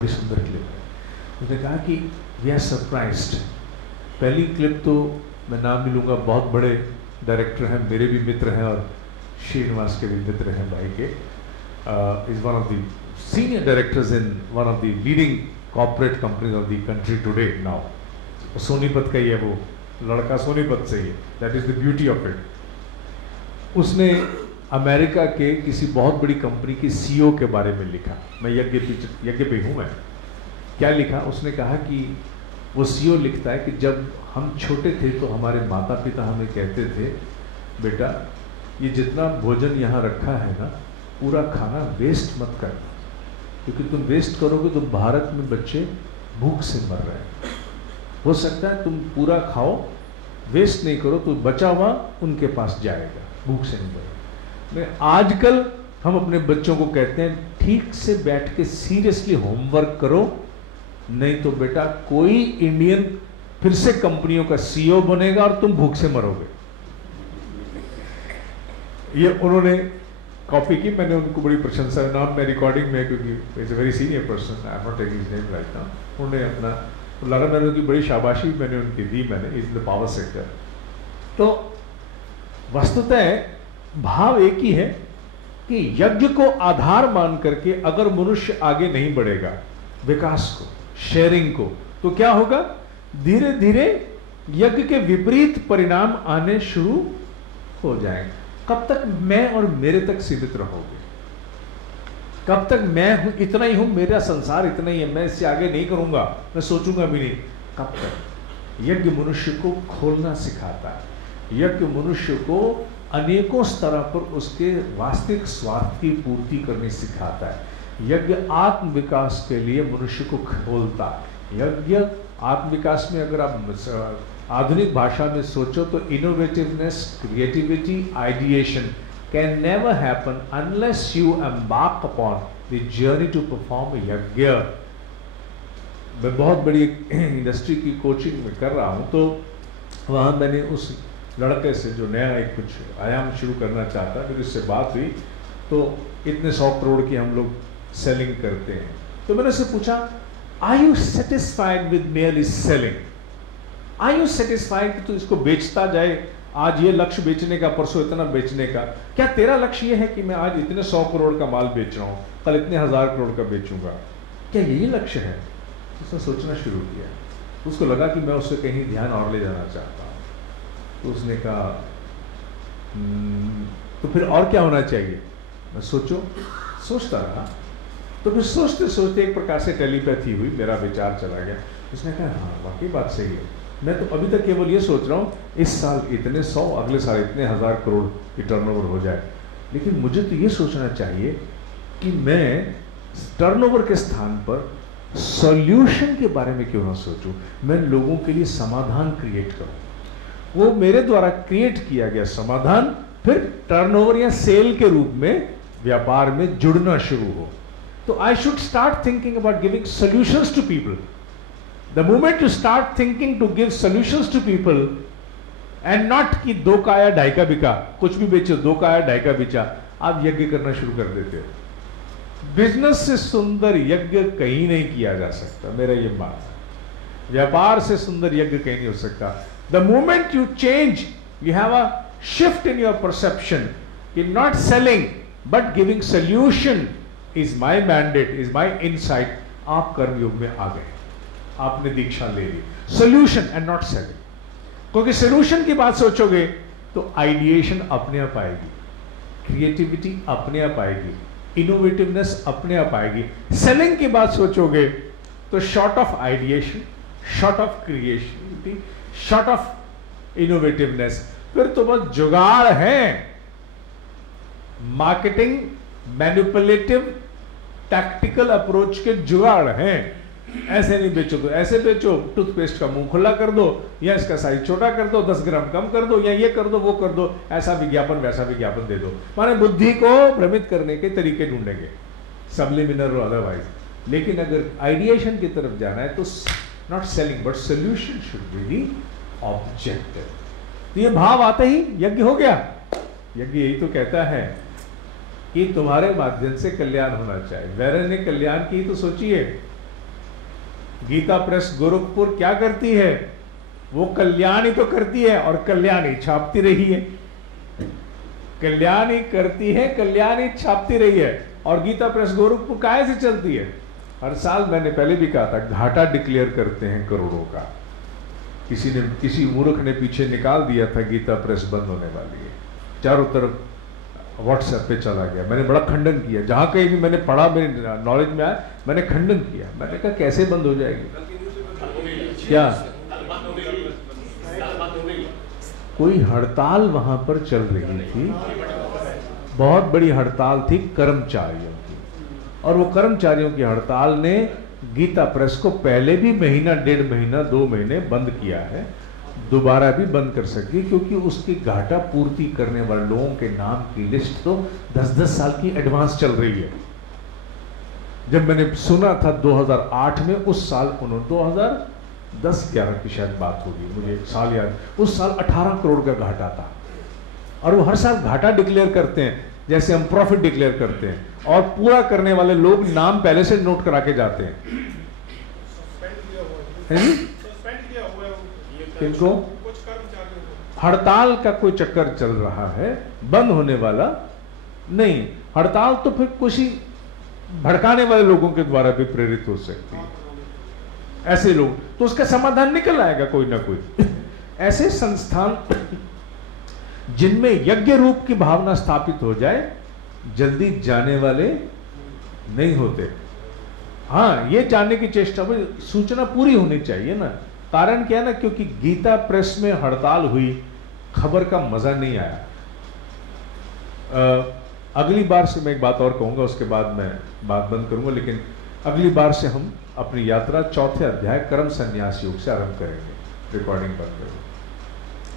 बड़ी सुंदर क्लिप है। उसने कहा कि वी आर सरप्राइज्ड। पहली क्लिप तो मैं नाम भी लूँगा, बहुत बड़े डायरेक्टर हैं, मेरे भी मित्र हैं और श्रीनिवास के भी मित्र हैं भाई के। Is one of the senior directors in one of the leading corporate companies of the country today now. Sonipat का ही है वो लड़का, सोनीपत से ही है। That is the beauty of it. उसने अमेरिका के किसी बहुत बड़ी कंपनी की सीईओ के बारे में लिखा। मैं यज्ञ पे हूँ। मैं क्या लिखा, उसने कहा कि वो सीईओ लिखता है कि जब हम छोटे थे तो हमारे माता पिता हमें कहते थे, बेटा ये जितना भोजन यहाँ रखा है ना, पूरा खाना वेस्ट मत करना, क्योंकि तुम वेस्ट करोगे तो भारत में बच्चे भूख से मर रहे हैं। हो सकता है तुम पूरा खाओ, वेस्ट नहीं करो तो बचा हुआ उनके पास जाएगा, भूख से नहीं मरेगा। आजकल हम अपने बच्चों को कहते हैं ठीक से बैठ के सीरियसली होमवर्क करो, नहीं तो बेटा कोई इंडियन फिर से कंपनियों का सीईओ बनेगा और तुम भूख से मरोगे। ये उन्होंने कॉपी की, मैंने उनको बड़ी प्रशंसा, नाम मैं रिकॉर्डिंग में क्योंकि is a very senior person, I am not taking his name right now. उन्होंने अपना लगा, मैंने उनकी बड़ी शाबाशी मैंने उनकी दी, मैंने इज द पावर सेक्टर। तो वस्तुतः भाव एक ही है कि यज्ञ को आधार मान करके अगर मनुष्य आगे नहीं बढ़ेगा विकास को, शेयरिंग को, तो क्या होगा, धीरे धीरे यज्ञ के विपरीत परिणाम आने शुरू हो जाएंगे। कब तक मैं और मेरे तक सीमित रहोगे? कब तक मैं हूं, इतना ही हूं, मेरा संसार इतना ही है, मैं इससे आगे नहीं करूंगा, मैं सोचूंगा भी नहीं। कब तक? यज्ञ मनुष्य को खोलना सिखाता है। यज्ञ मनुष्य को अनेकों स्तर पर उसके वास्तविक स्वार्थ की पूर्ति करनी सिखाता है। यज्ञ आत्म विकास के लिए मनुष्य को खोलता है। यज्ञ आत्म विकास में अगर आप आधुनिक भाषा में सोचो तो innovativeness, creativity, ideation can never happen unless you embark upon the journey to perform yajna. मैं बहुत बड़ी इंडस्ट्री की कोचिंग में कर रहा हूँ, तो वहाँ मैंने उस लड़के से जो नया एक कुछ आयाम शुरू करना चाहता, फिर उससे बात हुई तो इतने 100 करोड़ की हम लोग सेलिंग करते हैं। तो मैंने उससे पूछा, are you satisfied with merely selling? Are you satisfied कि तू इसको बेचता जाए, आज ये लक्ष्य बेचने का, परसों इतना बेचने का? क्या तेरा लक्ष्य ये है कि मैं आज इतने 100 करोड़ का माल बेच रहा हूँ, कल इतने 1000 करोड़ का बेचूंगा? क्या यही लक्ष्य है? उसने सोचना शुरू किया। उसको लगा कि मैं उससे कहीं ध्यान और ले जाना चाहता हूँ। तो उसने कहा तो फिर और क्या होना चाहिए? मैं सोचता रहा। तो फिर सोचते सोचते एक प्रकार से टेलीपैथी हुई, मेरा विचार चला गया। उसने कहा हाँ वाकई बात सही है, मैं तो अभी तक केवल ये सोच रहा हूँ इस साल इतने 100, अगले साल इतने 1000 करोड़ की टर्नओवर हो जाए, लेकिन मुझे तो ये सोचना चाहिए कि मैं टर्नओवर के स्थान पर सॉल्यूशन के बारे में क्यों ना सोचूं, मैं लोगों के लिए समाधान क्रिएट करूं। वो मेरे द्वारा क्रिएट किया गया समाधान फिर टर्नओवर या सेल के रूप में व्यापार में जुड़ना शुरू हो। तो I should start thinking about giving solutions to people. The moment you start thinking to give solutions to people and not कि 2 का आया 2.5 का बिका, कुछ भी बेचो, 2 का आया 2.5 का बेचा, आप यज्ञ करना शुरू कर देते हो। बिजनेस से सुंदर यज्ञ कहीं नहीं किया जा सकता, मेरा ये बात है। व्यापार से सुंदर यज्ञ कहीं नहीं हो सकता। The moment you change, you have a shift in your perception. You're not selling, but giving solution is my mandate, is my insight. आप कर्मयोग में आ गए, आपने दीक्षा ले ली। Solution and not selling. क्योंकि solution की बात सोचोगे तो आइडिएशन अपने आप आएगी, क्रिएटिविटी अपने आप आएगी, इनोवेटिवनेस अपने आप आएगी। सेलिंग की बात सोचोगे तो short of ideation, short of creativity, short of innovativeness, फिर तो बस जुगाड़ है। मार्केटिंग, मैनिपुलेटिव, टैक्टिकल अप्रोच के जुगाड़ हैं। ऐसे नहीं बेचो तो ऐसे बेचो, टूथपेस्ट का मुंह खुला कर दो, या इसका साइज छोटा कर दो, 10 ग्राम कम कर दो, या ये कर दो, वो कर दो, ऐसा विज्ञापन वैसा विज्ञापन दे दो। माने बुद्धि को भ्रमित करने के तरीके ढूंढेंगे, सबलिमिनल और अदरवाइज। लेकिन अगर आइडिएशन की तरफ जाना है तो not selling but solution should be the objective. तो ये भाव आते ही यज्ञ हो गया। यज्ञ यही तो कहता है कि तुम्हारे माध्यम से कल्याण होना चाहिए। वैरण ने कल्याण की तो सोचिए, गीता प्रेस गोरखपुर क्या करती है? वो कल्याणी तो करती है और कल्याणी छापती रही है। कल्याणी करती है, कल्याणी छापती रही है। और गीता प्रेस गोरखपुर काहे से चलती है? हर साल, मैंने पहले भी कहा था, घाटा डिक्लेयर करते हैं करोड़ों का। किसी मूर्ख ने पीछे निकाल दिया था गीता प्रेस बंद होने वाली है, चारों तरफ व्हाट्सएप पे चला गया। मैंने बड़ा खंडन किया, जहां कहीं भी मैंने पढ़ा, मेरे नॉलेज में आया, मैंने खंडन किया। मैंने कहा कैसे बंद हो जाएगी? क्या कोई हड़ताल वहां पर चल रही थी, बहुत बड़ी हड़ताल थी कर्मचारियों की, और वो कर्मचारियों की हड़ताल ने गीता प्रेस को पहले भी महीना, 1.5 महीना, 2 महीने बंद किया है, दोबारा भी बंद कर सकी, क्योंकि उसकी घाटा पूर्ति करने वाले लोगों के नाम की लिस्ट तो 10-10 साल की एडवांस चल रही है। जब मैंने सुना था 2008 में, उस साल उन्होंने 2010-11 की शायद बात होगी, मुझे एक साल याद, उस साल 18 करोड़ का घाटा था। और वो हर साल घाटा डिक्लेयर करते हैं जैसे हम प्रॉफिट डिक्लेयर करते हैं, और पूरा करने वाले लोग नाम पहले से नोट करा के जाते हैं। किनको? हड़ताल का कोई चक्कर चल रहा है, बंद होने वाला नहीं। हड़ताल तो फिर कुछ ही भड़काने वाले लोगों के द्वारा भी प्रेरित हो सकती है। ऐसे लोग तो उसका समाधान निकल आएगा कोई ना कोई। ऐसे संस्थान जिनमें यज्ञ रूप की भावना स्थापित हो जाए, जल्दी जाने वाले नहीं होते। हाँ, ये जानने की चेष्टा, सूचना पूरी होनी चाहिए ना। कारण क्या है ना, क्योंकि गीता प्रेस में हड़ताल हुई, खबर का मजा नहीं आया। अगली बार से मैं एक बात और कहूंगा, उसके बाद मैं बात बंद करूंगा, लेकिन अगली बार से हम अपनी यात्रा 4थे अध्याय कर्म संन्यास योग से आरंभ करेंगे। रिकॉर्डिंग बंद करेंगे।